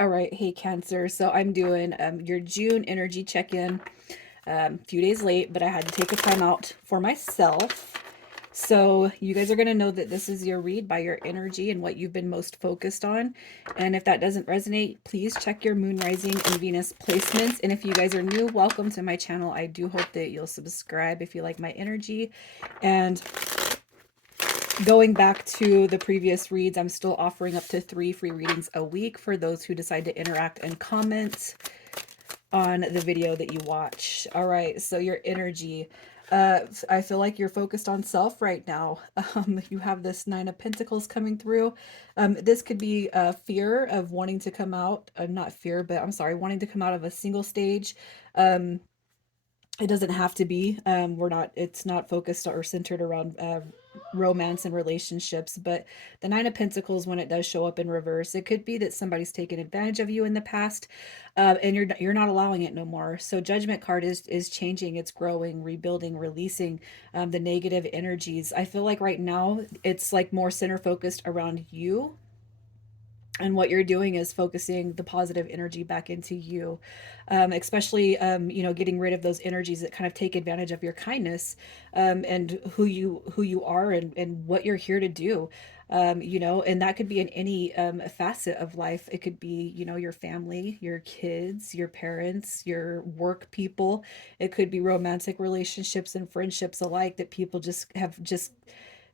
All right, hey Cancer. So I'm doing your June energy check-in. A few days late, but I had to take a time out for myself. So you guys are going to know that this is your read by your energy and what you've been most focused on. And if that doesn't resonate, please check your moon rising and Venus placements. And if you guys are new, welcome to my channel. I do hope that you'll subscribe if you like my energy. And going back to the previous reads, I'm still offering up to 3 free readings a week for those who decide to interact and comment on the video that you watch. All right, so your energy. I feel like you're focused on self right now. You have this Nine of Pentacles coming through. This could be fear of wanting to come out, not fear, but I'm sorry, wanting to come out of a single stage. Um, it doesn't have to be. It's not focused or centered around romance and relationships, but the Nine of Pentacles, when it does show up in reverse, it could be that somebody's taken advantage of you in the past, and you're not allowing it no more. So Judgment card is changing, it's growing, rebuilding, releasing the negative energies. I feel like right now it's like more center focused around you, and what you're doing is focusing the positive energy back into you, especially getting rid of those energies that kind of take advantage of your kindness, and who you are, and what you're here to do. And that could be in any facet of life. It could be, your family, your kids, your parents, your work people. It could be romantic relationships and friendships alike, that people just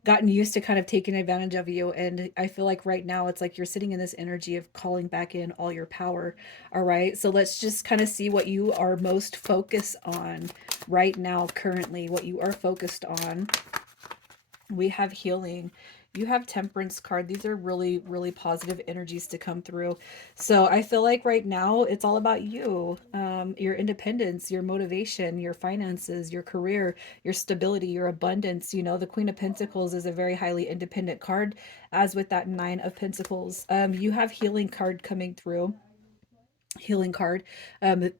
gotten used to kind of taking advantage of you. And I feel like right now it's like you're sitting in this energy of calling back in all your power. All right. So let's just kind of see what you are most focused on right now, currently, what you are focused on. We have healing. You have Temperance card. These are really, really positive energies to come through. So I feel like right now it's all about you, your independence, your motivation, your finances, your career, your stability, your abundance. The Queen of Pentacles is a very highly independent card, as with that Nine of Pentacles. You have healing card coming through. Healing card.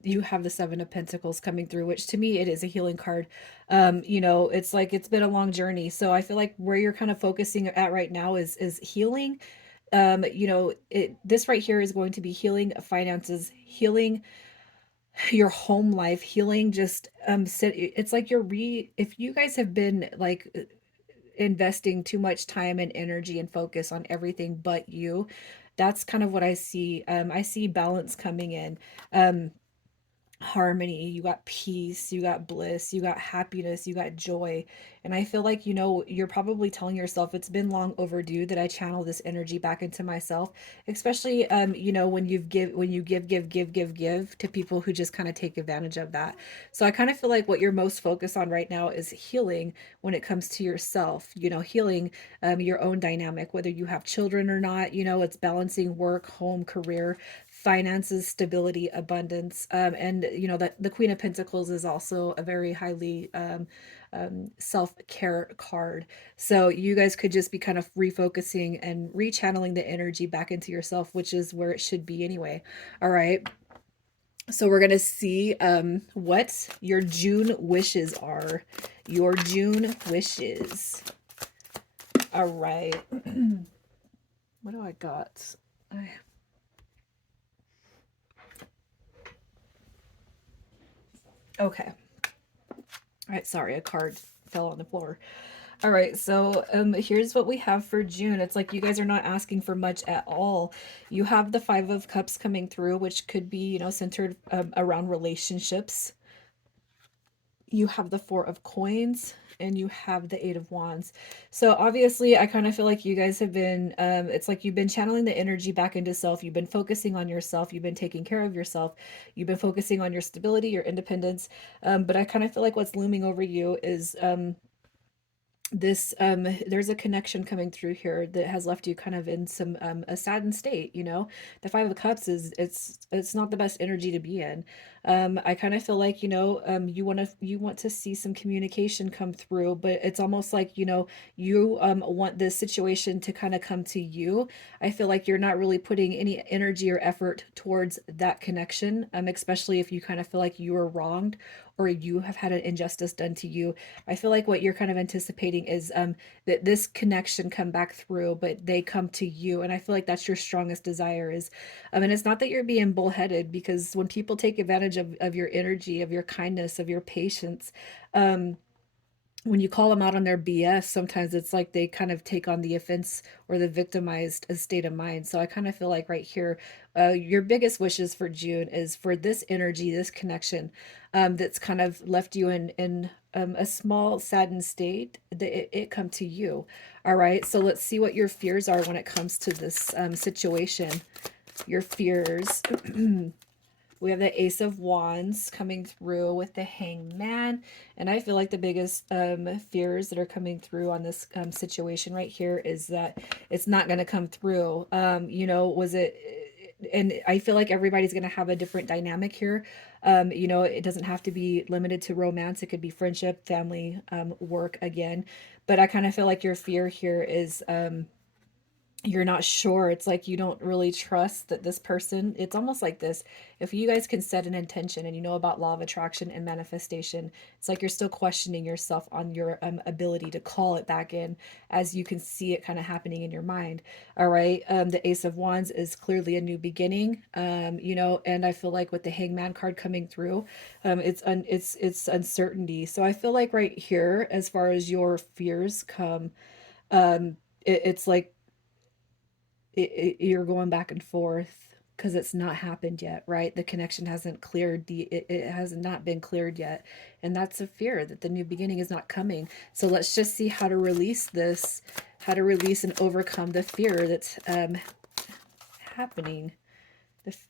You have the Seven of Pentacles coming through, which to me it is a healing card. It's like it's been a long journey, so I feel like where you're kind of focusing at right now is healing. This right here is going to be healing finances, healing your home life, healing just it's like if you guys have been like investing too much time and energy and focus on everything but you, that's kind of what I see. I see balance coming in. Harmony, you got peace, you got bliss, you got happiness, you got joy. And I feel like, you're probably telling yourself it's been long overdue that I channel this energy back into myself, especially when you give to people who just kind of take advantage of that. So I kind of feel like what you're most focused on right now is healing when it comes to yourself, healing your own dynamic, whether you have children or not. It's balancing work, home, career, finances, stability, abundance. And that the Queen of Pentacles is also a very highly self-care card. So you guys could just be kind of refocusing and rechanneling the energy back into yourself, which is where it should be anyway. All right. So we're going to see what your June wishes are. Your June wishes. All right. What do I got? Okay. All right, sorry, a card fell on the floor. All right, so here's what we have for June. It's like you guys are not asking for much at all. You have the Five of Cups coming through, which could be, centered around relationships. You have the Four of Coins, and you have the Eight of Wands. So obviously I kind of feel like you guys have been it's like you've been channeling the energy back into self. You've been focusing on yourself, you've been taking care of yourself, you've been focusing on your stability, your independence. But I kind of feel like what's looming over you is this there's a connection coming through here that has left you kind of in some a saddened state. The Five of Cups is it's not the best energy to be in. I kind of feel like, you want to see some communication come through, but it's almost like, you want this situation to kind of come to you. I feel like you're not really putting any energy or effort towards that connection, especially if you kind of feel like you were wronged, or you have had an injustice done to you. I feel like what you're kind of anticipating is that this connection come back through, but they come to you. And I feel like that's your strongest desire is, and it's not that you're being bullheaded, because when people take advantage of your energy, of your kindness, of your patience, um, when you call them out on their BS, sometimes it's like they kind of take on the offense or the victimized state of mind. So I kind of feel like right here, your biggest wishes for June is for this energy, this connection, that's kind of left you in a small saddened state, that it come to you. All right. So let's see what your fears are when it comes to this situation. Your fears. We have the Ace of Wands coming through with the Hangman. And I feel like the biggest fears that are coming through on this situation right here is that it's not going to come through. Was it... And I feel like everybody's going to have a different dynamic here. It doesn't have to be limited to romance. It could be friendship, family, work again. But I kind of feel like your fear here is... you're not sure. It's like you don't really trust that this person, it's almost like this. If you guys can set an intention and you know about law of attraction and manifestation, it's like you're still questioning yourself on your ability to call it back in, as you can see it kind of happening in your mind. All right. The Ace of Wands is clearly a new beginning. And I feel like with the Hangman card coming through, it's uncertainty. So I feel like right here, as far as your fears come, it's like you're going back and forth because it's not happened yet, right? The connection hasn't cleared, it has not been cleared yet, and that's a fear that the new beginning is not coming. So let's just see how to release this, how to release and overcome the fear that's happening.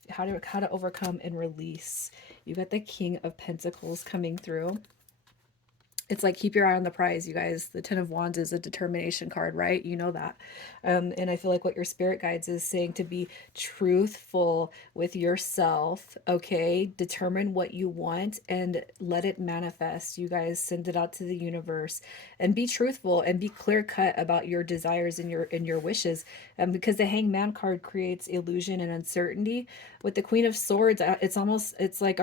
How to overcome and release. You got the King of Pentacles coming through. It's like, keep your eye on the prize, you guys. The Ten of Wands is a determination card, right? You know that. And I feel like what your spirit guides is saying, to be truthful with yourself, okay? Determine what you want and let it manifest. You guys send it out to the universe and be truthful and be clear cut about your desires and your wishes. Because the Hangman card creates illusion and uncertainty. With the Queen of Swords, it's like,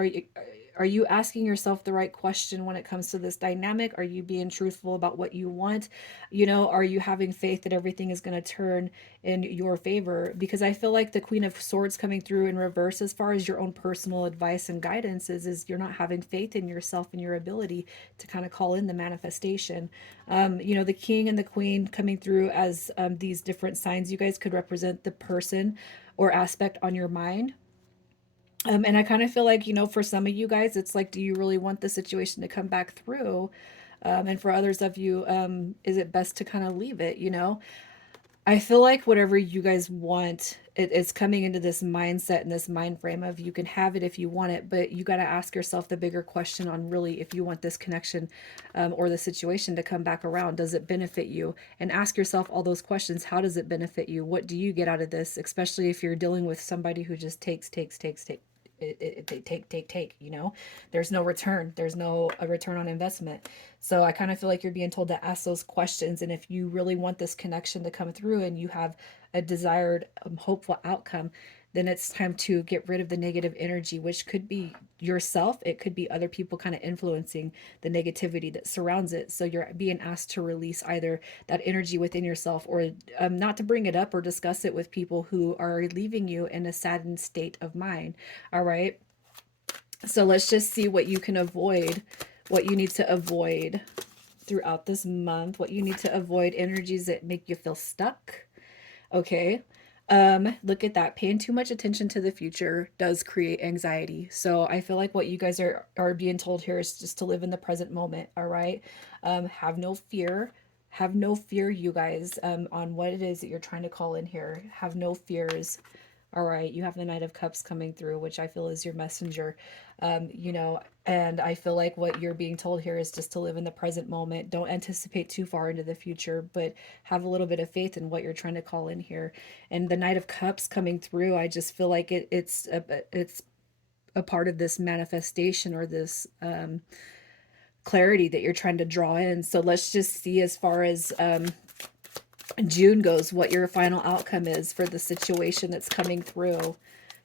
are you asking yourself the right question when it comes to this dynamic? Are you being truthful about what you want? Are you having faith that everything is going to turn in your favor? Because I feel like the Queen of Swords coming through in reverse, as far as your own personal advice and guidance, is you're not having faith in yourself and your ability to kind of call in the manifestation. The King and the Queen coming through as these different signs. You guys could represent the person or aspect on your mind. And I kind of feel like, for some of you guys, it's like, do you really want the situation to come back through? And for others of you, is it best to kind of leave it? I feel like whatever you guys want, it's coming into this mindset and this mind frame of, you can have it if you want it, but you got to ask yourself the bigger question on, really, if you want this connection or the situation to come back around, does it benefit you? And ask yourself all those questions. How does it benefit you? What do you get out of this? Especially if you're dealing with somebody who just takes, they take. There's no return. There's no a return on investment. So I kind of feel like you're being told to ask those questions. And if you really want this connection to come through and you have a desired hopeful outcome, then it's time to get rid of the negative energy, which could be yourself. It could be other people kind of influencing the negativity that surrounds it. So you're being asked to release either that energy within yourself, or not to bring it up or discuss it with people who are leaving you in a saddened state of mind. All right. So let's just see what you can avoid, what you need to avoid throughout this month, what you need to avoid, energies that make you feel stuck. Okay. Look at that. Paying too much attention to the future does create anxiety. So I feel like what you guys are being told here is just to live in the present moment. All right. Have no fear. Have no fear, you guys, on what it is that you're trying to call in here. Have no fears. All right, you have the Knight of Cups coming through, which I feel is your messenger. And I feel like what you're being told here is just to live in the present moment. Don't anticipate too far into the future, but have a little bit of faith in what you're trying to call in here. And the Knight of Cups coming through, I just feel like it's a part of this manifestation, or this clarity that you're trying to draw in. So let's just see, as far as June goes, what your final outcome is for the situation that's coming through.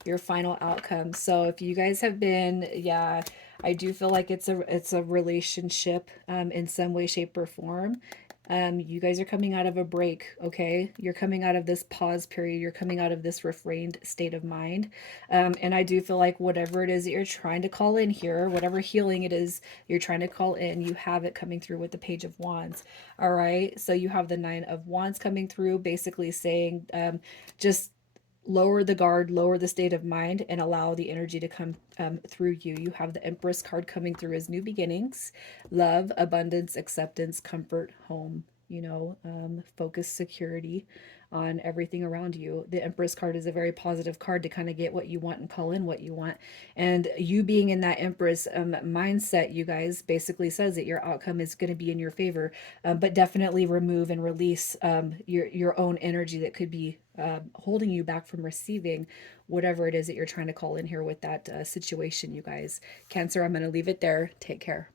your final outcome. So if you guys have been, yeah, I do feel like it's a relationship in some way, shape, or form. You guys are coming out of a break, okay? You're coming out of this pause period. You're coming out of this refrained state of mind. And I do feel like whatever it is that you're trying to call in here, whatever healing it is you're trying to call in, you have it coming through with the Page of Wands. All right. So you have the Nine of Wands coming through, basically saying, just lower the guard, lower the state of mind, and allow the energy to come through you. You have the Empress card coming through as new beginnings, love, abundance, acceptance, comfort, home, focus, security on everything around you. The Empress card is a very positive card to kind of get what you want and call in what you want. And you being in that Empress mindset, you guys, basically says that your outcome is going to be in your favor, but definitely remove and release your own energy that could be holding you back from receiving whatever it is that you're trying to call in here with that situation, you guys. Cancer, I'm going to leave it there. Take care.